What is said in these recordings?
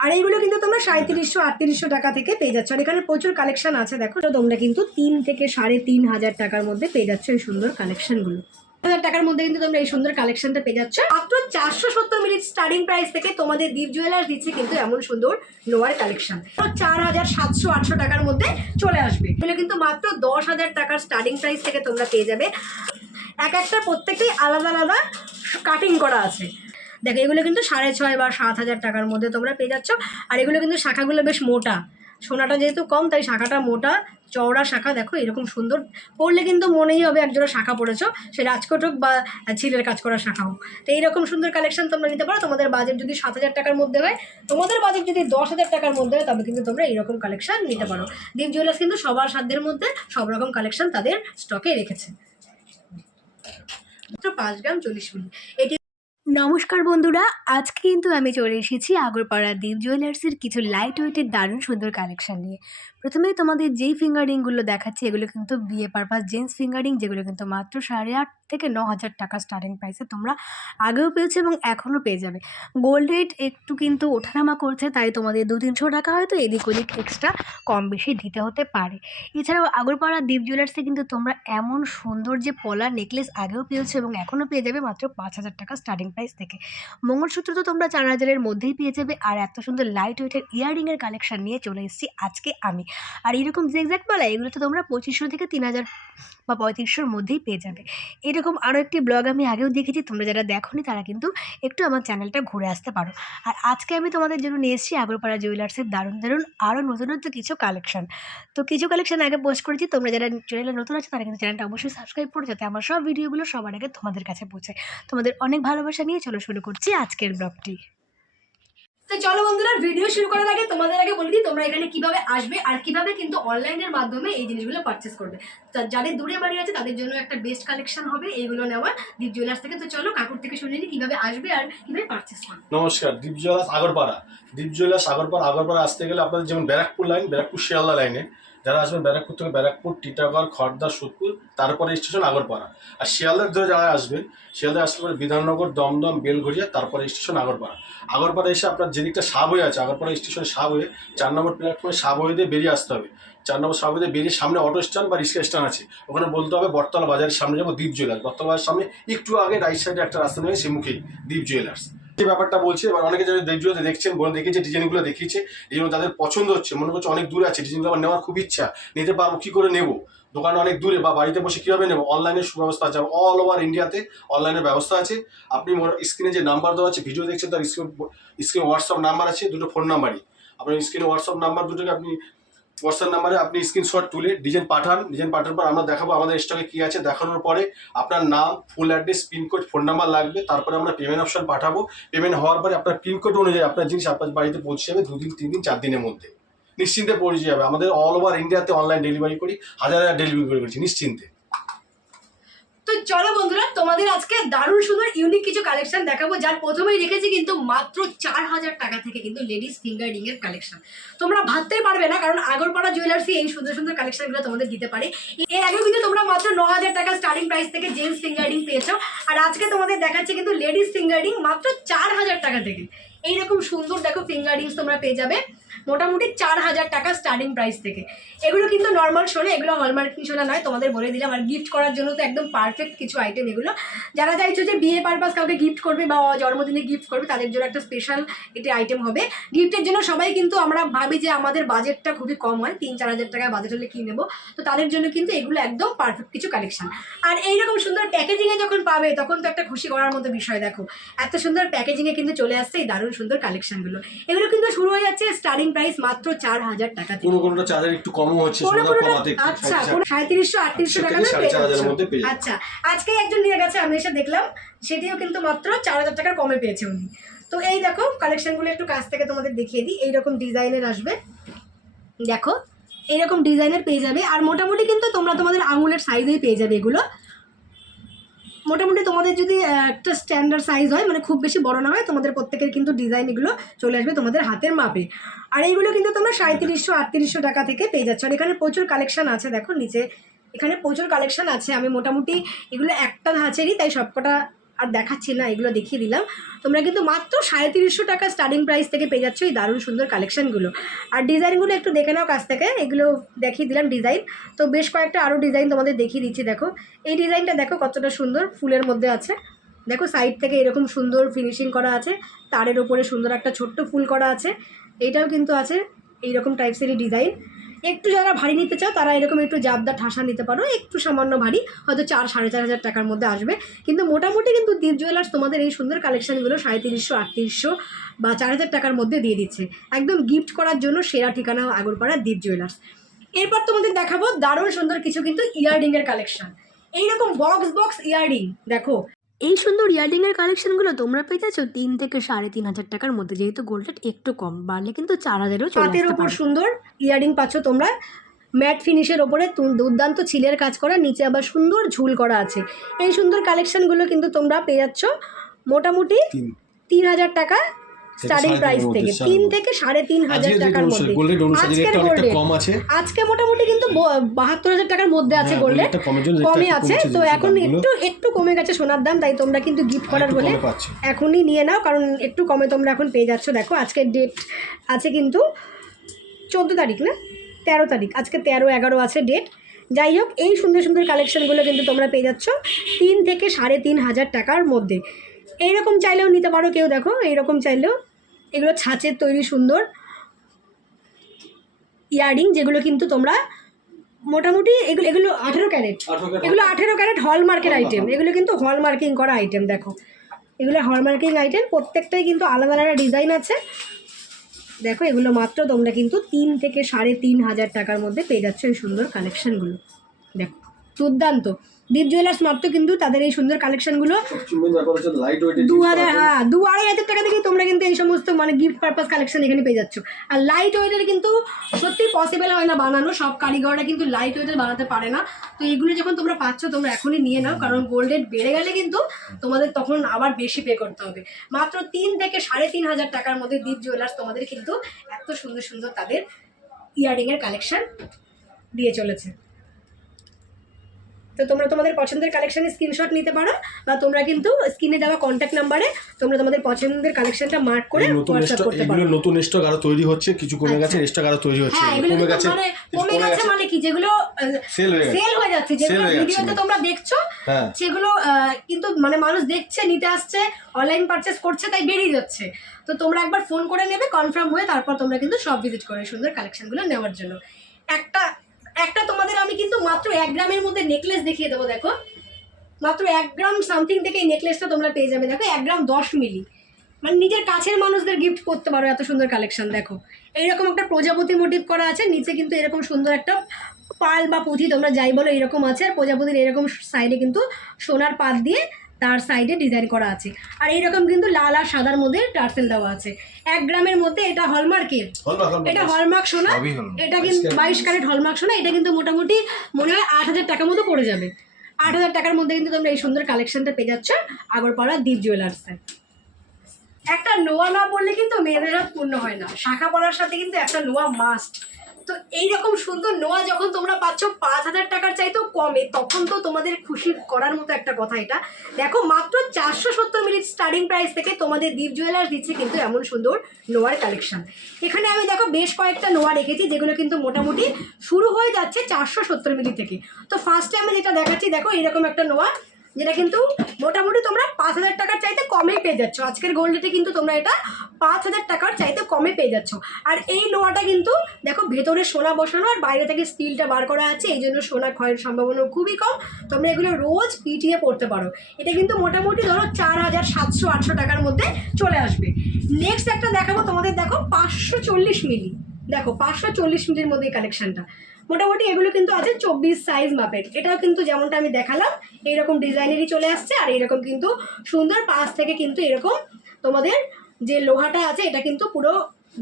আর এইগুলো কিন্তু তোমরা সাঁত্রিশশো আটত্রিশশো টাকা থেকে পেয়ে যাচ্ছ। আর এখানে প্রচুর কালেকশন আছে, দেখো। তোমরা কিন্তু তিন থেকে সাড়ে তিন হাজার টাকার মধ্যে পেয়ে যাচ্ছ এই সুন্দর কালেকশনগুলো হাজার টাকার মধ্যে কিন্তু তোমরা এই সুন্দর কালেকশনটা পেয়ে যাচ্ছ। মাত্র চারশো সত্তর মিনিট স্টার্টিং প্রাইস থেকে তোমাদের দীপ জুয়েলার্স দিচ্ছে কিন্তু এমন সুন্দর লোয়ার কালেকশন চার হাজার সাতশো, আটশো টাকার মধ্যে চলে আসবে। এগুলো কিন্তু মাত্র দশ হাজার টাকার স্টার্টিং প্রাইস থেকে তোমরা পেয়ে যাবে। এক একটা প্রত্যেকটাই আলাদা আলাদা কাটিং করা আছে। দেখো, এগুলো কিন্তু সাড়ে ছয় বা সাত হাজার টাকার মধ্যে তোমরা পেয়ে যাচ্ছ। আর এগুলো কিন্তু শাখাগুলো বেশ মোটা। সোনাটা যেহেতু কম, তাই শাখাটা মোটা। চওড়া শাখা, দেখো, এরকম সুন্দর। পড়লে কিন্তু মনেই হবে একজোড়া শাখা পড়েছো। সে রাজকোট হোক বা ছিলের কাজ করা শাখা হোক। তো এইরকম সুন্দর কালেকশন তোমরা নিতে পারো। তোমাদের বাজেট যদি সাত হাজার টাকার মধ্যে হয়, তোমাদের বাজেট যদি দশ হাজার টাকার মধ্যে হয়, তবে কিন্তু তোমরা এইরকম কালেকশন নিতে পারো। দীপ জুয়েলার্স কিন্তু সবার সাধ্যের মধ্যে সব রকম কালেকশন তাদের স্টকে রেখেছে। পাঁচ গ্রাম চল্লিশ মিলি এটি নমস্কার বন্ধুরা, আজকে কিন্তু আমি চলে এসেছি আগরপাড়া দ্বীপ জুয়েলার্সের কিছু লাইট ওয়েটের দারুণ সুন্দর কালেকশন নিয়ে। প্রথমেই তোমাদের যেই ফিঙ্গারিংগুলো দেখাচ্ছি, এগুলো কিন্তু বিয়ে পারপাস জেন্টস ফিঙ্গারিং যেগুলো কিন্তু মাত্র সাড়ে আট থেকে ন হাজার টাকা স্টার্টিং প্রাইসে তোমরা আগেও পেয়েছ এবং এখনও পেয়ে যাবে। গোল্ড রেট একটু কিন্তু ওঠানামা করছে, তাই তোমাদের দু তিনশো টাকা হয়তো এদিক ওদিক এক্সট্রা কম বেশি দিতে হতে পারে। এছাড়াও আগরপাড়া দ্বীপ জুয়েলার্সে কিন্তু তোমরা এমন সুন্দর যে পলা নেকলেস আগেও পেয়েছ এবং এখনও পেয়ে যাবে মাত্র পাঁচ হাজার টাকা স্টার্টিং প্রাইস থেকে। মঙ্গলসূত্র তো তোমরা চার হাজারের মধ্যেই পেয়ে যাবে, আর এত সুন্দর লাইট ওয়েটের ইয়াররিংয়ের কালেকশন নিয়ে চলে এসেছি আজকে আমি। আর এরকম এক্সাক্ট মালা এগুলো তো তোমরা পঁচিশশো থেকে তিন হাজার বা পঁয়ত্রিশশোর মধ্যেই পেয়ে যাবে। এরকম আরও একটি ব্লগ আমি আগেও দেখেছি, তোমরা যারা দেখোনি তারা কিন্তু একটু আমার চ্যানেলটা ঘুরে আসতে পারো। আর আজকে আমি তোমাদের জন্য নিয়ে এসেছি আগরপাড়া জুয়েলার্সের দারুণ দারুণ আরও নতুন নতুন কিছু কালেকশন তো কিছু কালেকশন আগে পোস্ট করেছি, তোমরা যারা চ্যানেলে নতুন আছে তারা কিন্তু চ্যানেলটা অবশ্যই সাবস্ক্রাইব করে যাতে আমার সব ভিডিওগুলো সবার আগে তোমাদের কাছে পৌঁছায়। তোমাদের অনেক ভালোবাসা নিয়ে চলো শুরু করছি আজকের ব্লগটি তো চলো বন্ধুরা ভিডিও শুরু করার আগে তোমাদের আগে বলে দিই তোমরা এখানে কীভাবে আসবে আর কীভাবে কিন্তু অনলাইনের মাধ্যমে এই জিনিসগুলো পারচেস করবে। যাদের দূরে বাড়ি আছে তাদের জন্য একটা বেস্ট কালেকশন হবে, এইগুলো নেওয়ার দীপ জুয়েলার্স থেকে। তো চলো কাকুর থেকে শুনে নিই কীভাবে আসবে আর কীভাবে পারচেস করবে। নমস্কার দীপ জুয়েলার্স আগরপাড়া। দীপ জুয়েলার্স আগরপাড়া আগরপাড়া আসতে গেলে আপনাদের যেমন ব্যারাকপুর লাইন ব্যারাকপুর শিয়ালদা লাইনে যারা আসবেন ব্যারাকপুর থেকে ব্যারাকপুর, টিটাগড়, খড়দা, সোদপুর, তারপরে স্টেশন আগরপাড়া। আর শিয়ালদার ধরে যারা আসবেন শিয়ালদা আসতে পারে বিধাননগর, দমদম বেলঘরিয়া তারপরে স্টেশন আগরপাড়া। আগরপাড়া এসে আপনার যেদিকটা সাব হয়ে আছে, আগরপাড়া স্টেশনে সাব হয়ে চার নম্বর প্ল্যাটফর্মে সাব হয়ে দিয়ে বেরিয়ে আসতে হবে। চার নম্বর সাব হয়ে বেরিয়ে সামনে অটো স্ট্যান্ড বা রিক্সা স্ট্যান্ড আছে। ওখানে বলতে হবে বটতলা বাজারের সামনে যাব, দ্বীপ জুয়েলার্স। বটতলা বাজারের সামনে একটু আগে রাইট সাইডে একটা রাস্তা নেবে সে মুখেই দ্বীপ জুয়েলার্স। যে ব্যাপারটা বলছে, এবার অনেকে যারা জুয়েলার্স দেখছেন, বলে দেখেছে ডিজাইনগুলো দেখিয়েছে, এই জন্য তাদের পছন্দ হচ্ছে। মনে করছে অনেক দূরে আছে ডিজাইনগুলো আমার নেওয়ার খুব ইচ্ছা। নিতে পারব, কী করে নেব? দোকানে অনেক দূরে বা বাড়িতে বসে কীভাবে নেব? অনলাইনের সুব্যবস্থা আছে অল ওভার ইন্ডিয়াতে অনলাইনের ব্যবস্থা আছে। আপনি স্ক্রিনে যে নাম্বার দেওয়া আছে ভিডিও দেখছেন, তার স্ক্রিন স্ক্রিনে হোয়াটসঅ্যাপ নাম্বার আছে, দুটো ফোন নাম্বারই আপনার স্ক্রিনে হোয়াটসঅ্যাপ নাম্বার দুটোকে আপনি হোয়াটসঅ্যাপ নাম্বারে আপনি স্ক্রিনশট তুলে ডিজাইন পাঠান। ডিজাইন পাঠানোর পর আমরা দেখাবো আমাদের স্টকে কী আছে। দেখানোর পরে আপনার নাম full address pincode phone number লাগবে। তারপরে আমরা পেমেন্ট অপশন পাঠাবো। পেমেন্ট হওয়ার পরে আপনার পিনকোড অনুযায়ী আপনার জিনিস আপনার বাড়িতে পৌঁছে যাবে দুদিন তিন দিন চার দিনের মধ্যে। নিশ্চিন্তে পৌঁছে যাবে। আমাদের অল ওভার ইন্ডিয়াতে অনলাইন ডেলিভারি করি, হাজার হাজার ডেলিভারি করছি নিশ্চিন্তে। তো চলো বন্ধুরা, তোমাদের আজকে দারুণ সুন্দর ইউনিক কিছু কালেকশন দেখাবো, যার প্রথমেই রেখেছি কিন্তু মাত্র চার হাজার টাকা থেকে কিন্তু লেডিস ফিঙ্গার এর কালেকশন তোমরা ভাবতেই পারবে না, কারণ আগরপাড়া জুয়েলার্সই এই সুন্দর সুন্দর কালেকশনগুলো তোমাদের দিতে পারে। এর আগেও কিন্তু তোমরা মাত্র ন হাজার টাকা স্টার্টিং প্রাইস থেকে জেন্টস ফিঙ্গার রিং পেয়েছ। আর আজকে তোমাদের দেখাচ্ছে কিন্তু লেডিস ফিঙ্গার রিং মাত্র চার হাজার টাকা থেকে। এইরকম সুন্দর, দেখো ফিঙ্গার রিংস তোমরা পেয়ে যাবে। মোটামুটি চার হাজার টাকা স্টার্টিং প্রাইস থেকে। এগুলো কিন্তু নর্মাল সোনা এগুলো হলমার্কিং সোনা নয়, তোমাদের বলে দিলাম। আর গিফট করার জন্য তো একদম পারফেক্ট কিছু আইটেম এগুলো। যারা চাইছো যে বিয়ে পারপাস কাউকে গিফট করবে বা জন্মদিনে গিফট করবে, তাদের জন্য একটা স্পেশাল এটি আইটেম হবে। গিফটের জন্য সবাই কিন্তু আমরা ভাবি যে আমাদের বাজেটটা খুবই কম হয়, তিন চার হাজার টাকা বাজেট হলে কিনে নেব? তো তাদের জন্য কিন্তু এগুলো একদম পারফেক্ট কিছু কালেকশন আর এইরকম সুন্দর প্যাকেজিংয়ে যখন পাবে, তখন তো একটা খুশি করার মতো বিষয়, দেখো। এত সুন্দর প্যাকেজিংয়ে কিন্তু চলে আসছে এই দারুণ সুন্দর কালেকশনগুলো এগুলো কিন্তু শুরু হয়ে যাচ্ছে স্টার্টিং প্রাইস মাত্র চার হাজার টাকা থেকে। কোনো কোনোটা চার্জার একটু কমও হচ্ছে কোনো কোনোটা আচ্ছা সাড়ে কোনো সাঁত্রিশশো আটত্রিশশো টাকা চার। আচ্ছা আজকে একজন নিয়ে গেছে আমি এসে দেখলাম সেটিও কিন্তু মাত্র চার হাজার টাকার কমে পেয়েছে উনি। তো এই দেখো কালেকশনগুলো একটু কাছ থেকে তোমাদের দেখিয়ে দিই এইরকম ডিজাইনের আসবে। দেখো এইরকম ডিজাইনের পেয়ে যাবে আর মোটামুটি কিন্তু তোমরা তোমাদের আঙুলের সাইজেই পেয়ে যাবে এগুলো। মোটামুটি তোমাদের যদি একটা স্ট্যান্ডার্ড সাইজ হয় মানে খুব বেশি বড় না হয়, তোমাদের প্রত্যেকের কিন্তু ডিজাইন এগুলো চলে আসবে তোমাদের হাতের মাপে। আর এইগুলো কিন্তু তোমরা সাঁত্রিশশো আটত্রিশশো টাকা থেকে পেয়ে যাচ্ছ। আর এখানে প্রচুর কালেকশান আছে, দেখো নিচে। এখানে প্রচুর কালেকশান আছে। আমি মোটামুটি এগুলো একটা ধাঁচেরই, তাই সবকটা আর দেখাচ্ছি না, এগুলো দেখিয়ে দিলাম। তোমরা কিন্তু মাত্র সাড়ে তিরিশশো টাকা স্টার্টিং প্রাইস থেকে পেয়ে যাচ্ছ এই দারুণ সুন্দর কালেকশনগুলো আর ডিজাইনগুলো একটু দেখে নাও কাছ থেকে, এগুলো দেখিয়ে দিলাম ডিজাইন তো বেশ কয়েকটা আরও ডিজাইন তোমাদের দেখিয়ে দিচ্ছি, দেখো। এই ডিজাইনটা দেখো কতটা সুন্দর, ফুলের মধ্যে আছে। দেখো সাইড থেকে এরকম সুন্দর ফিনিশিং করা আছে, তারের ওপরে সুন্দর একটা ছোট্ট ফুল করা আছে। এইটাও কিন্তু আছে, এইরকম টাইপসেরই ডিজাইন একটু যারা ভারী নিতে চাও, তারা এরকম একটু জাবদা ঠাসা নিতে পারো। একটু সামান্য ভারী, হয়তো চার, সাড়ে চার হাজার টাকার মধ্যে আসবে। কিন্তু মোটামুটি কিন্তু দীপ জুয়েলার্স তোমাদের এই সুন্দর কালেকশনগুলো সাড়ে তিরিশশো আটত্রিশশো বা চার হাজার টাকার মধ্যে দিয়ে দিচ্ছে। একদম গিফট করার জন্য সেরা ঠিকানা আগরপাড়া দীপ জুয়েলার্স এরপর তোমাদের দেখাবো দারুণ সুন্দর কিছু কিন্তু ইয়াররিংয়ের কালেকশন এইরকম বক্স বক্স ইয়াররিং দেখো। এই সুন্দর ইয়াররিংয়ের কালেকশনগুলো তোমরা পেয়ে যাচ্ছ তিন থেকে সাড়ে তিন হাজার টাকার মধ্যে। যেহেতু গোল্ড একটু কম বাড়লে কিন্তু চার হাজারও পাতের ওপর সুন্দর ইয়াররিং পাচ্ছ তোমরা। ম্যাট ফিনিশের ওপরে তু- দুর্দান্ত ছিলের কাজ করা নিচে আবার সুন্দর ঝুল করা আছে। এই সুন্দর কালেকশনগুলো কিন্তু তোমরা পেয়ে যাচ্ছ মোটামুটি তিন হাজার টাকা স্টার্টিং প্রাইস থেকে তিন থেকে সাড়ে তিন হাজার টাকার মধ্যে। আজকের আছে। আজকে মোটামুটি কিন্তু বাহাত্তর হাজার টাকার মধ্যে আছে হ্যাঁ, গোল্ডে রেটটা কমে আছে তো এখন একটু একটু কমে গেছে সোনার দাম তাই তোমরা কিন্তু গিফট করার বলে এখনই নিয়ে নাও কারণ একটু কমে তোমরা এখন পেয়ে যাচ্ছ। দেখো আজকের ডেট আছে কিন্তু চোদ্দ তারিখ না? তেরো তারিখ। আজকে তেরো এগারো আছে ডেট যাই হোক এই সুন্দর সুন্দর কালেকশনগুলো কিন্তু তোমরা পেয়ে যাচ্ছ তিন থেকে সাড়ে তিন হাজার টাকার মধ্যে। এইরকম চাইলেও নিতে পারো কেউ দেখো এইরকম চাইলেও এগুলো ছাঁচের তৈরি সুন্দর ইয়াররিং যেগুলো কিন্তু তোমরা মোটামুটি এগুলো এগুলো আঠেরো ক্যারেট। এগুলো আঠেরো ক্যারেট হলমার্কের আইটেম এগুলো কিন্তু হলমার্কিং করা আইটেম দেখো। এগুলো হলমার্কিং আইটেম প্রত্যেকটাই কিন্তু আলাদা আলাদা ডিজাইন আছে। দেখো এগুলো মাত্র তোমরা কিন্তু তিন থেকে সাড়ে তিন হাজার টাকার মধ্যে পেয়ে যাচ্ছ এই সুন্দর কালেকশানগুলো দেখো দুর্দান্ত। দীপ জুয়েলার্স মাত্র কিন্তু তাদের এই সুন্দর কালেকশনগুলো দু হাজার হ্যাঁ দু আড়াই হাজার টাকা থেকে তোমরা কিন্তু এই সমস্ত মানে গিফট পারপাস কালেকশন এখানে পেয়ে যাচ্ছ। আর লাইট ওয়েটের কিন্তু সত্যি পসিবল হয় না বানানো সব কারিগররা কিন্তু লাইট ওয়েটের বানাতে পারে না। তো এগুলো যখন তোমরা পাচ্ছ তোমরা এখনই নিয়ে নাও কারণ গোল্ড রেট বেড়ে গেলে কিন্তু তোমাদের তখন আবার বেশি পে করতে হবে। মাত্র তিন থেকে সাড়ে তিন হাজার টাকার মধ্যে দীপ জুয়েলার্স তোমাদের কিন্তু এত সুন্দর সুন্দর তাদের ইয়াররিংয়ের কালেকশন দিয়ে চলেছে। তো তোমরা তোমাদের পছন্দের কালেকশনের স্ক্রিনশট নিতে পারো বা তোমরা কিন্তু স্ক্রিনে দেওয়া কন্ট্যাক্ট নাম্বারে তোমরা তোমাদের পছন্দের কালেকশনটা মার্ক করে নতুন হোয়াটসঅ্যাপ স্টক করতে এগুলো নতুন স্টক আরও তৈরি হচ্ছে কিছু কমে গেছে স্টক আরও তৈরি হচ্ছে হ্যাঁ কমে গেছে মানে কমে গেছে মানে কি যেগুলো সেল হয়ে সেল হয়ে যাচ্ছে যেগুলো ভিডিওতে তোমরা দেখছ হ্যাঁ। সেগুলো কিন্তু মানে মানুষ দেখছে নিতে আসছে অনলাইন পারচেস করছে তাই বেরিয়ে যাচ্ছে। তো তোমরা একবার ফোন করে নেবে কনফার্ম হয়ে তারপর তোমরা কিন্তু সব ভিজিট করে সুন্দর কালেকশনগুলো নেওয়ার জন্য। একটা একটা তোমাদের আমি কিন্তু মাত্র এক গ্রামের মধ্যে নেকলেস দেখিয়ে দেবো, দেখো। মাত্র এক গ্রাম সামথিং থেকে এই নেকলেসটা তোমরা পেয়ে যাবে, দেখো, এক গ্রাম দশ মিলি। মানে নিজের কাছের মানুষদের গিফট করতে পারো এত সুন্দর কালেকশন দেখো। এইরকম একটা প্রজাপতি মোটিভ করা আছে, নিচে কিন্তু এরকম সুন্দর একটা পাল বা পুঁথি তোমরা যাই বলো, এরকম আছে। আর প্রজাপতির এরকম সাইডে কিন্তু সোনার পাত দিয়ে তার সাইডে ডিজাইন করা আছে। আর এইরকম কিন্তু লাল আর সাদার মধ্যে টার্সেল দেওয়া আছে। এক গ্রামের মধ্যে এটা হলমার্কের এটা হলমার্ক সোনা। এটা কিন্তু বাইশ ক্যারেট হলমার্ক সোনা। এটা কিন্তু মোটামুটি মনে হয় আট হাজার টাকার মতো পড়ে যাবে। আট হাজার টাকার মধ্যে কিন্তু তোমরা এই সুন্দর কালেকশনটা পেয়ে যাচ্ছ আগরপাড়া দ্বীপ জুয়েলার্সে একটা নোয়া না বললে কিন্তু মেয়েদের হাত পূর্ণ হয় না। শাখা পড়ার সাথে কিন্তু একটা নোয়া মাস্ট তো এইরকম সুন্দর নোয়া যখন তোমরা পাচ্ছ পাঁচ হাজার টাকার চাইতেও কমে, তখন তো তোমাদের খুশি করার মতো একটা কথা এটা। দেখো, মাত্র চারশো সত্তর মিনিট স্টার্টিং প্রাইস থেকে তোমাদের দ্বীপ জুয়েলার্স দিচ্ছে কিন্তু এমন সুন্দর নোয়ার কালেকশন এখানে আমি দেখো বেশ কয়েকটা নোয়া রেখেছি, যেগুলো কিন্তু মোটামুটি শুরু হয়ে যাচ্ছে চারশো সত্তর মিনিট থেকে। তো ফার্স্টে আমি যেটা দেখাচ্ছি, দেখো এরকম একটা নোয়া। যেটা কিন্তু মোটামুটি তোমরা পাঁচ হাজার টাকার চাইতে কমে পেয়ে যাচ্ছ। আজকের গোল্ড রেটে কিন্তু তোমরা এটা পাঁচ হাজার টাকার চাইতে কমে পেয়ে যাচ্ছ। আর এই লোহাটা কিন্তু দেখো ভেতরে সোনা বসানো আর বাইরে থেকে স্টিলটা বার করা আছে, এই জন্য সোনা ক্ষয়ের সম্ভাবনা খুবই কম। তোমরা এগুলো রোজ পিটিয়ে পড়তে পারো। এটা কিন্তু মোটামুটি ধরো চার হাজার সাতশো আটশো টাকার মধ্যে চলে আসবে। নেক্সট একটা দেখাবো তোমাদের, দেখো পাঁচশো চল্লিশ মিলি। দেখো পাঁচশো চল্লিশ মিলির মধ্যে এই কালেকশনটা মোটামুটি এগুলো কিন্তু আছে চব্বিশ সাইজ মাপের। এটাও কিন্তু যেমনটা আমি দেখালাম, এইরকম ডিজাইনেরই চলে আসছে আর এরকম কিন্তু সুন্দর পাশ থেকে কিন্তু এরকম তোমাদের যে লোহাটা আছে, এটা কিন্তু পুরো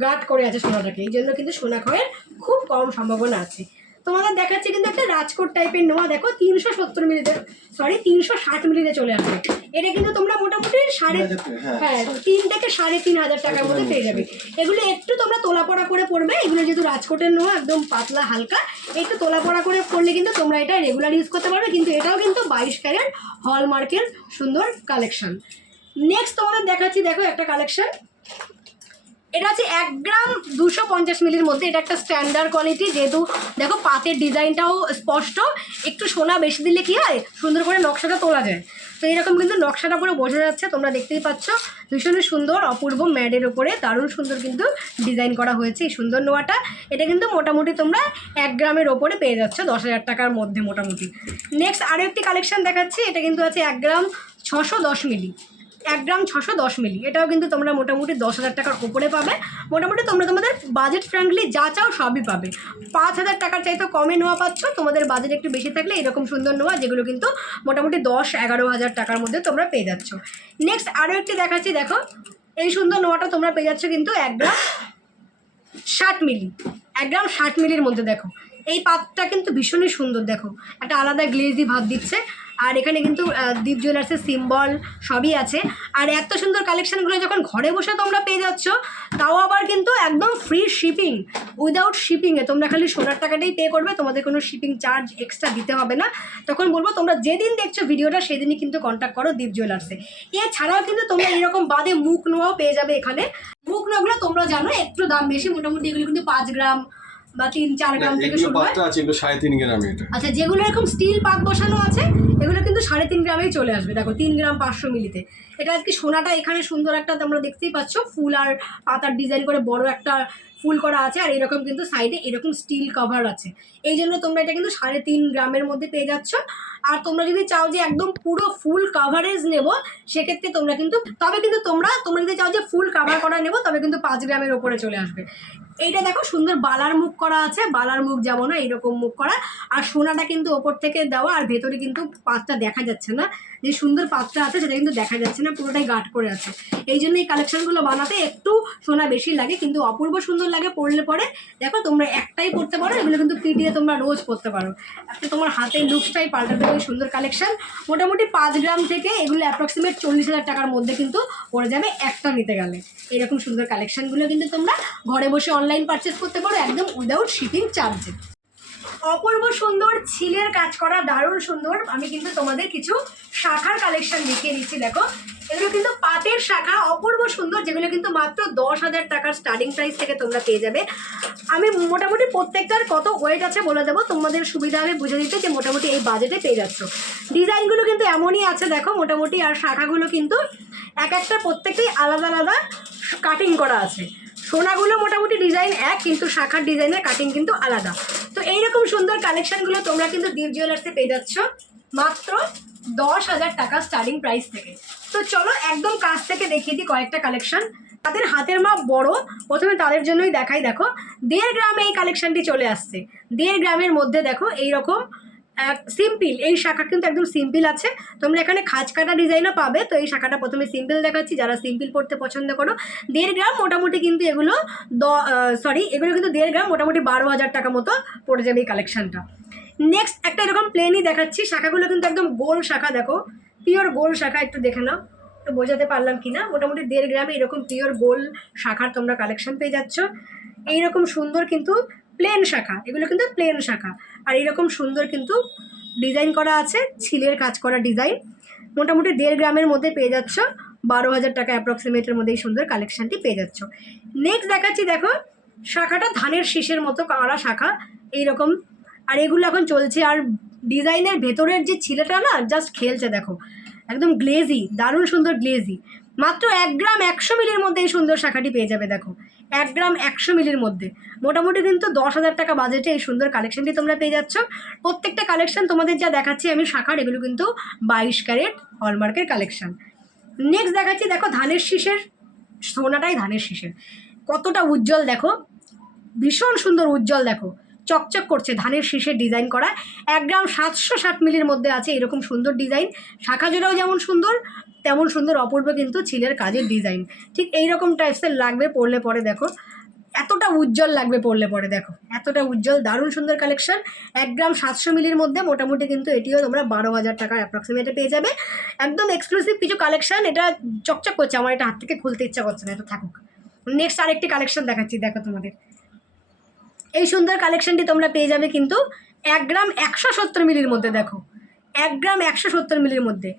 গার্ড করে আছে সোনাটাকে। এই জন্য কিন্তু সোনা খয়ের খুব কম সম্ভাবনা আছে। তোমাদের দেখাচ্ছে কিন্তু একটা রাজকোট টাইপের নোয়া দেখো তিনশো সত্তর মিলিতে সরি তিনশো ষাট মিলিতে চলে আসবে। এটা কিন্তু তোমরা মোটামুটি সাড়ে হ্যাঁ। তিন থেকে সাড়ে তিন হাজার টাকার মধ্যে পেয়ে যাবে। এগুলো একটু তোমরা তোলাপড়া করে পড়বে এগুলো যেহেতু রাজকোটের নোয়া একদম পাতলা হালকা একটু তোলা পড়া করে পড়লে কিন্তু তোমরা এটা রেগুলার ইউজ করতে পারবে কিন্তু এটাও কিন্তু বাইশ ক্যারেট হলমার্কের সুন্দর কালেকশন নেক্সট তোমাদের দেখাচ্ছি দেখো একটা কালেকশন এটা হচ্ছে এক গ্রাম দুশো পঞ্চাশ মিলির মধ্যে। এটা একটা স্ট্যান্ডার্ড কোয়ালিটি যেহেতু দেখো পাতের ডিজাইনটাও স্পষ্ট। একটু সোনা বেশি দিলে কি হয়? সুন্দর করে নকশাটা তোলা যায়। তো এরকম কিন্তু নকশাটা পুরো বোঝা যাচ্ছে, তোমরা দেখতেই পাচ্ছ। ভীষণই সুন্দর, অপূর্ব ম্যাডের ওপরে দারুণ সুন্দর কিন্তু ডিজাইন করা হয়েছে এই সুন্দর নোয়াটা। এটা কিন্তু মোটামুটি তোমরা এক গ্রামের ওপরে পেয়ে যাচ্ছ, দশ হাজার টাকার মধ্যে মোটামুটি। নেক্সট আরও একটি কালেকশন দেখাচ্ছি। এটা কিন্তু আছে এক গ্রাম ছশো দশ মিলি। এক গ্রাম ছশো দশ মিলি। এটাও কিন্তু তোমরা মোটামুটি দশ হাজার টাকার উপরে পাবে। মোটামুটি তোমরা তোমাদের বাজেট ফ্রেন্ডলি যা চাও সবই পাবে। পাঁচ হাজার টাকার চাইতে কমে নোয়া পাচ্ছ। তোমাদের বাজেট একটু বেশি থাকলে এরকম সুন্দর নোয়া যেগুলো কিন্তু মোটামুটি দশ এগারো হাজার টাকার মধ্যে তোমরা পেয়ে যাচ্ছ। নেক্সট আরও একটি দেখাচ্ছি, দেখো। এই সুন্দর নোয়াটা তোমরা পেয়ে যাচ্ছ কিন্তু এক গ্রাম ষাট মিলি। এক গ্রাম ষাট মিলির মধ্যে দেখো। এই পাতটা কিন্তু ভীষণই সুন্দর, দেখো। একটা আলাদা গ্লেজি ভাত দিচ্ছে। আর এখানে কিন্তু দীপ জুয়েলার্সের সিম্বল সবই আছে। আর এত সুন্দর কালেকশনগুলো যখন ঘরে বসে তোমরা পেয়ে যাচ্ছ, তাও আবার কিন্তু একদম ফ্রি শিপিং উইদাউট শিপিংয়ে তোমরা খালি সোনার টাকাটাই পে করবে, তোমাদের কোনো শিপিং চার্জ এক্সট্রা দিতে হবে না। তখন বলব, তোমরা যেদিন দেখছ ভিডিওটা, সেদিনই কিন্তু কন্ট্যাক্ট করো দীপ জুয়েলার্সে এছাড়াও কিন্তু তোমরা এরকম বাদে মুখ নোয়াও পেয়ে যাবে এখানে। মুখ নোয়াগুলো তোমরা জানো, একটু দাম বেশি। মোটামুটি এগুলো কিন্তু পাঁচ গ্রাম বা তিন চার গ্রাম থেকে শুরু হয়। আছে এগুলো সাড়ে তিন গ্রামে এটা। আচ্ছা যেগুলো এরকম স্টিল পাত বসানো আছে এগুলো কিন্তু সাড়ে তিন গ্রামেই চলে আসবে। দেখো তিন গ্রাম পাঁচশো মিলিতে। এটা আজকে সোনাটা এখানে সুন্দর একটা তোমরা দেখতেই পাচ্ছ। ফুল আর পাতার ডিজাইন করে বড় একটা ফুল করা আছে আর এরকম কিন্তু সাইডে এরকম স্টিল কভার আছে। এই জন্য তোমরা এটা কিন্তু সাড়ে তিন গ্রামের মধ্যে পেয়ে যাচ্ছ। আর তোমরা যদি চাও যে একদম পুরো ফুল কাভারেজ নেব, সেক্ষেত্রে তোমরা কিন্তু তবে কিন্তু তোমরা তোমরা যদি চাও যে ফুল কাভার করা নেব, তবে কিন্তু পাঁচ গ্রামের ওপরে চলে আসবে। এইটা দেখো সুন্দর বালার মুখ করা আছে। বালার মুখ যেমন হয় এইরকম মুখ করা। আর সোনাটা কিন্তু ওপর থেকে দেওয়া, আর ভেতরে কিন্তু পাতটা দেখা যাচ্ছে না। যে সুন্দর পাতটা আছে সেটা কিন্তু দেখা যাচ্ছে না, পুরোটাই গাঢ় করে আছে। এই জন্য এই কালেকশনগুলো বানাতে একটু সোনা বেশি লাগে, কিন্তু অপূর্ব সুন্দর লাগে পরলে পরে। দেখো, তোমরা একটাই পরতে পারো, এগুলো কিন্তু দিয়ে তোমরা রোজ পরতে পারো। একটা তোমার হাতের লুকসটাই পাল্টাতে পারে সুন্দর কালেকশন মোটামুটি পাঁচ গ্রাম থেকে এগুলো অ্যাপ্রক্সিমেট চল্লিশ হাজার টাকার মধ্যে কিন্তু পড়ে যাবে একটা নিতে গেলে। এরকম সুন্দর কালেকশনগুলো কিন্তু তোমরা ঘরে বসে অনলাইন পারচেস করতে পারো, একদম উইদাউট শিপিং চার্জে অপূর্ব সুন্দর ছিলের কাজ করা, দারুণ সুন্দর। আমি কিন্তু তোমাদের কিছু শাখার কালেকশন দেখিয়ে দিচ্ছি, দেখো। এগুলো কিন্তু পাতের শাখা, অপূর্ব সুন্দর, যেগুলো কিন্তু মাত্র দশ হাজার টাকার স্টার্টিং প্রাইস থেকে তোমরা পেয়ে যাবে। আমি মোটামুটি প্রত্যেকটার কত ওয়েট আছে বলে দেবো, তোমাদের সুবিধা হবে বুঝে দিতে যে মোটামুটি এই বাজেটে পেয়ে যাচ্ছ। ডিজাইনগুলো কিন্তু এমনই আছে, দেখো, মোটামুটি, আর শাখাগুলো কিন্তু এক একটা প্রত্যেকটাই আলাদা আলাদা কাটিং করা আছে। সোনাগুলো মোটামুটি ডিজাইন এক, কিন্তু শাখার ডিজাইনের কাটিং কিন্তু আলাদা। তো এইরকম সুন্দর কালেকশনগুলো তোমরা কিন্তু দীপ জুয়েলার্সে পেয়ে যাচ্ছ। মাত্র দশ হাজার টাকা স্টার্টিং প্রাইস থেকে। তো চলো একদম কাছ থেকে দেখিয়ে দিই কয়েকটা কালেকশন তাদের হাতের মাপ বড়, প্রথমে তাদের জন্যই দেখাই, দেখো। দেড় গ্রামে এই কালেকশনটি চলে আসছে। দেড় গ্রামের মধ্যে দেখো, এইরকম সিম্পল এই শাখা কিন্তু একদম সিম্পল আছে। তোমরা এখানে খাঁজ কাটা ডিজাইনও পাবে। তো এই শাখাটা প্রথমে সিম্পল দেখাচ্ছি, যারা সিম্পল পড়তে পছন্দ করো। দেড় গ্রাম মোটামুটি কিন্তু এগুলো দ সরি এগুলো কিন্তু দেড় গ্রাম মোটামুটি বারো হাজার টাকা মতো পড়ে যাবে এই কালেকশানটা নেক্সট একটা এরকম প্লেনই দেখাচ্ছি। শাখাগুলো কিন্তু একদম গোল শাখা, দেখো। পিওর গোল শাখা, একটু দেখে নাও। একটু বোঝাতে পারলাম কি না মোটামুটি দেড় গ্রামে এরকম পিওর গোল শাখার তোমরা কালেকশান পেয়ে যাচ্ছ। এইরকম সুন্দর কিন্তু প্লেন শাখা, এগুলো কিন্তু প্লেন শাখা। আর এরকম সুন্দর কিন্তু ডিজাইন করা আছে, ছিলের কাজ করা ডিজাইন মোটামুটি দেড় গ্রামের মধ্যে পেয়ে যাচ্ছ, বারো হাজার টাকা অ্যাপ্রক্সিমেটের মধ্যে এই সুন্দর কালেকশানটি পেয়ে যাচ্ছ। নেক্সট দেখাচ্ছি দেখো, শাখাটা ধানের শীষের মতো কাড়া শাখা, এইরকম। আর এগুলো এখন চলছে, আর ডিজাইনের ভেতরের যে ছিলেটা না জাস্ট খেলছে দেখো। একদম গ্লেজি দারুণ সুন্দর গ্লেজি মাত্র এক গ্রাম একশো মিলির মধ্যে এই সুন্দর শাখাটি পেয়ে যাবে দেখো। এক গ্রাম একশো মিলির মধ্যে। মোটামুটি কিন্তু দশ হাজার টাকা বাজেটে এই সুন্দর কালেকশনটি তোমরা পেয়ে যাচ্ছ। প্রত্যেকটা কালেকশন তোমাদের যা দেখাচ্ছি আমি শাখার, এগুলো কিন্তু বাইশ ক্যারেট হলমার্কের কালেকশন নেক্সট দেখাচ্ছি, দেখো ধানের শীষের, সোনাটাই ধানের শীষের। কতটা উজ্জ্বল দেখো। ভীষণ সুন্দর উজ্জ্বল দেখো। চকচক করছে ধানের শীষের ডিজাইন করা। এক গ্রাম সাতশো ষাট মিলির মধ্যে আছে এরকম সুন্দর ডিজাইন শাখা জোড়াও যেমন সুন্দর তেমন সুন্দর, অপূর্ব কিন্তু ছিলের কাজের ডিজাইন ঠিক এই রকম টাইপসের লাগবে পড়লে পরে দেখো। এতটা উজ্জ্বল লাগবে পড়লে পরে দেখো। এতটা উজ্জ্বল, দারুণ সুন্দর কালেকশন এক গ্রাম সাতশো মিলির মধ্যে মোটামুটি কিন্তু এটিও তোমরা বারো হাজার টাকা অ্যাপ্রক্সিমেটে পেয়ে যাবে। একদম এক্সক্লুসিভ কিছু কালেকশন এটা চকচক করছে। আমার এটা হাত থেকে খুলতে ইচ্ছা করছে না, এটা থাকুক। নেক্সট আরেকটি কালেকশন দেখাচ্ছি, দেখো তোমাদের। এই সুন্দর কালেকশনটি তোমরা পেয়ে যাবে কিন্তু এক গ্রাম একশো সত্তর মিলির মধ্যে দেখো। এক গ্রাম একশো সত্তর মিলির মধ্যে।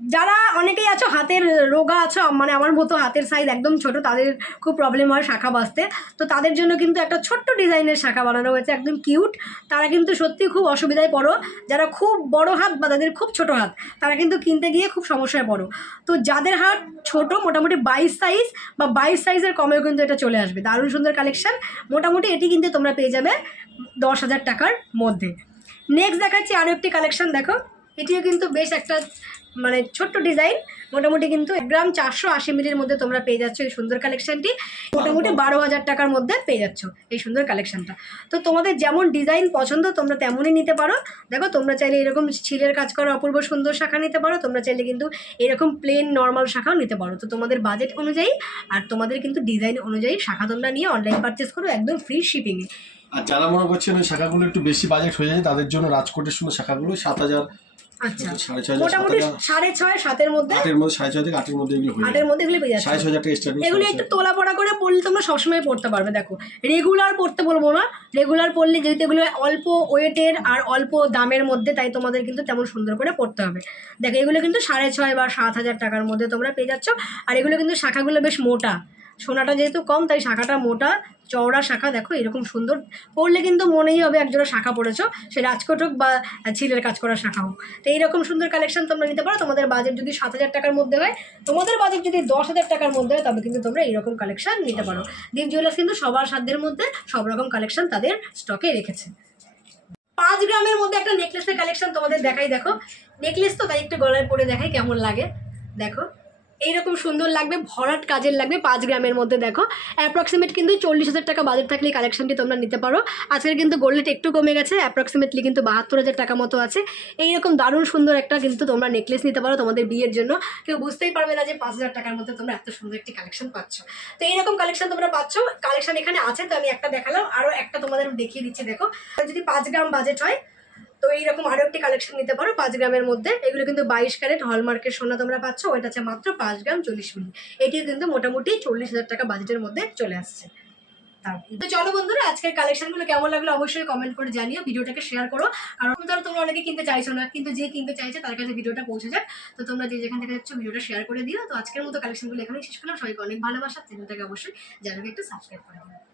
যারা অনেকেই আছো, হাতের রোগা আছো মানে আমার মতো হাতের সাইজ একদম ছোট, তাদের খুব প্রবলেম হয় শাখা বাঁচতে। তো তাদের জন্য কিন্তু একটা ছোট্ট ডিজাইনের শাখা বানানো হয়েছে, একদম কিউট তারা কিন্তু সত্যি খুব অসুবিধায় পড়ো। যারা খুব বড় হাত বা তাদের খুব ছোট হাত, তারা কিন্তু কিনতে গিয়ে খুব সমস্যায় পড়ো। তো যাদের হাত ছোট, মোটামুটি বাইশ সাইজ বা বাইশ সাইজের কমেও কিন্তু এটা চলে আসবে। দারুণ সুন্দর কালেকশন মোটামুটি এটি কিন্তু তোমরা পেয়ে যাবে দশ হাজার টাকার মধ্যে। নেক্সট দেখাচ্ছি আরও একটি কালেকশন দেখো। এটিও কিন্তু বেশ একটা মানে ছোট্ট ডিজাইন। মোটামুটি কিন্তু এক গ্রাম চারশো আশি মিলির মধ্যে তোমরা পেয়ে যাচ্ছ এই সুন্দর কালেকশনটি। মোটামুটি বারো হাজার টাকার মধ্যে পেয়ে যাচ্ছ এই সুন্দর কালেকশনটা। তো তোমাদের যেমন ডিজাইন পছন্দ, তোমরা তেমনই নিতে পারো। দেখো, তোমরা চাইলে এরকম ছিলের কাজ করা অপূর্ব সুন্দর শাখা নিতে পারো। তোমরা চাইলে কিন্তু এরকম প্লেন নর্মাল শাখাও নিতে পারো। তো তোমাদের বাজেট অনুযায়ী আর তোমাদের কিন্তু ডিজাইন অনুযায়ী শাখা তোমরা নিয়ে অনলাইন পারচেস করো একদম ফ্রি শিপিংয়ে আর যারা মনে করছেন ওই শাখাগুলো একটু বেশি বাজেট হয়ে যায়, তাদের জন্য রাজকোটের সুন্দর শাখাগুলো সাত হাজার আচ্ছা সাড়ে ছয় মোটামুটি সাড়ে ছয় সাতের মধ্যে? আটের মধ্যে সাড়ে ছয় থেকে আটের মধ্যে এগুলো হয়ে আটের মধ্যে এগুলো পেয়ে যাচ্ছে। সাড়ে ছয় হাজার টাকা এগুলো একটু তোলা পড়া করে পড়লে তোমরা সবসময় পড়তে পারবে দেখো। রেগুলার পড়তে বলব না। রেগুলার পড়লে যেহেতু এগুলো অল্প ওয়েটের আর অল্প দামের মধ্যে তাই তোমাদের কিন্তু তেমন সুন্দর করে পড়তে হবে। দেখো এগুলো কিন্তু সাড়ে ছয় বা সাত হাজার টাকার মধ্যে তোমরা পেয়ে যাচ্ছ। আর এগুলো কিন্তু শাখাগুলো বেশ মোটা। সোনাটা যেহেতু কম, তাই শাখাটা মোটা। চওড়া শাখা, দেখো, এরকম সুন্দর। পড়লে কিন্তু মনেই হবে একজোড়া শাখা পড়েছো। সে রাজকোট হোক বা ছিলের কাজ করা শাখা হোক। তো এইরকম সুন্দর কালেকশন তোমরা নিতে পারো। তোমাদের বাজেট যদি সাত হাজার টাকার মধ্যে হয়, তোমাদের বাজেট যদি দশ হাজার টাকার মধ্যে হয়, তবে কিন্তু তোমরা এইরকম কালেকশন নিতে পারো। দীপ জুয়েলার্স কিন্তু সবার সাধ্যের মধ্যে সব রকম কালেকশন তাদের স্টকে রেখেছে। পাঁচ গ্রামের মধ্যে একটা নেকলেসের কালেকশন তোমাদের দেখাই, দেখো। নেকলেস তো তাই একটু গলায় পরে দেখাই কেমন লাগে। দেখো। এইরকম সুন্দর লাগবে, ভরাট কাজের লাগবে পাঁচ গ্রামের মধ্যে, দেখো। অ্যাপ্রক্সিমেট কিন্তু চল্লিশ হাজার টাকা বাজেট থাকলে কালেকশনটি তোমরা নিতে পারো। আজকের কিন্তু গোল্ডলেট একটু কমে গেছে অ্যাপ্রক্সিমেটলি কিন্তু বাহাত্তর হাজার টাকা মতো আছে। এইরকম দারুণ সুন্দর একটা কিন্তু তোমরা নেকলেস নিতে পারো তোমাদের বিয়ের জন্য। কেউ বুঝতেই পারবে না যে পাঁচ হাজার টাকার মধ্যে তোমরা এত সুন্দর একটি কালেকশন পাচ্ছ। তো এইরকম কালেকশন তোমরা পাচ্ছ কালেকশন এখানে আছে, তো আমি একটা দেখালাম আরও একটা তোমাদের দেখিয়ে দিচ্ছি, দেখো। যদি পাঁচ গ্রাম বাজেট হয় তো এইরকম আরও একটি কালেকশন নিতে পারো, পাঁচ গ্রামের মধ্যে। এগুলো কিন্তু বাইশ ক্যারেট হলমার্কের সোনা তোমরা পাচ্ছ, ওইটা আছে মাত্র পাঁচ গ্রাম চল্লিশ মিলি। এটিও কিন্তু মোটামুটি চল্লিশ হাজার টাকা বাজেটের মধ্যে চলে আসছে। তো চলো বন্ধুরা, আজকের কালেকশনগুলো কেমন লাগল অবশ্যই কমেন্ট করে জানিও, ভিডিওটাকে শেয়ার করো। কারণ ধরো তোমরা অনেকে কিনতে চাইছো না, কিন্তু যে কিনতে চাইছে তার কাছে ভিডিওটা পৌঁছে যাক। তো তোমরা যে যেখান থেকে দেখছ ভিডিওটা শেয়ার করে দিও। তো আজকের মতো কালেকশনগুলো এখানে শেষ করলাম। সবাইকে অনেক ভালোবাসা। চ্যানেলটাকে অবশ্যই জানাবে, একটু সাবস্ক্রাইব করে দিও।